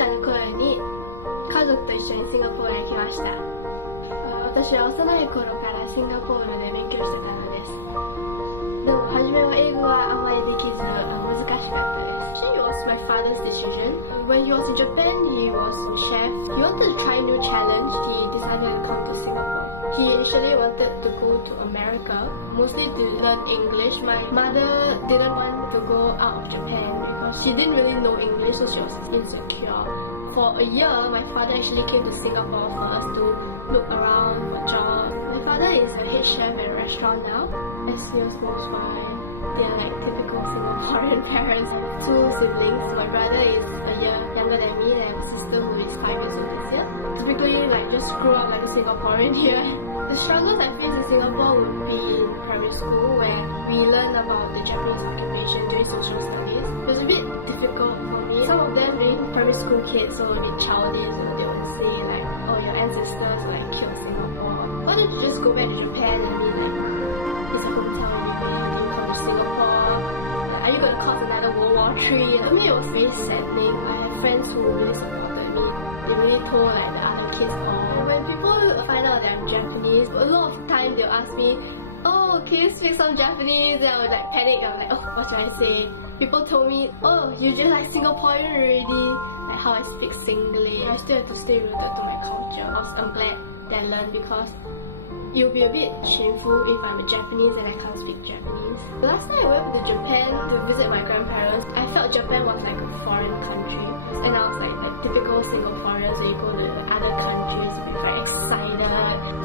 歳の頃に家族と一緒にシンガポールへ来ました。私は幼い頃からシンガポールで勉強してたのです。でも初めは英語があまりできず難しかったです。Actually, it was my father's decision. When he was in Japan, he was a chef. He wanted to try a new challenge. He decided to come to Singapore. He initially wanted to go to America, mostly to learn English. My mother didn't want to go out of Japan because she didn't really know English, so she was insecure. For a year, my father actually came to Singapore first to look around for jobs. My father is a head chef at a restaurant now. As years goes by, they are like typical Singaporean parents. I have two siblings. My brother is a year younger than me, and I have a sister who is 5 years old this year. Typically, like just grew up like a Singaporean here. The struggles I face in Singapore would be in primary school, where we learn about the Japanese occupation during social studies. It was a bit difficult for me. Some of them being primary school kids, so a bit childish, so they would say like, oh, your ancestors like killed Singapore. Why don't you just go back to Japan and be like, it's a hometown anyway, you come to Singapore, are you going to cause another World War III? I mean, it was very saddening. I had friends who really supported me. They really told like the other kids all. When people find out that I'm Japanese, a lot of time they'll ask me, oh, can you speak some Japanese? Then I would like panic. I'm like, oh, what should I say? People told me, oh, you're just like Singaporean already. Like how I speak Singlish. I still have to stay rooted to my culture. I'm glad that I learned, because it will be a bit shameful if I'm a Japanese and I can't speak Japanese. The last time I went to Japan to visit my grandparents, I felt Japan was like a foreign country. And I was like the typical Singaporean, so you go to other countries, you'll be very excited.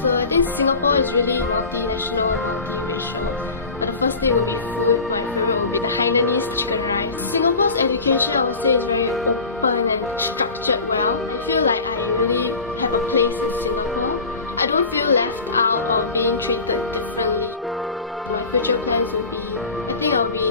So I think Singapore is really multinational, multiracial. But the first thing will be food. My favorite will be the Hainanese chicken rice. Singapore's education, I would say, is very open and structured well. I feel like I really have a place in Singapore. I don't feel left out or being treated differently. My future plans will be, I think I'll be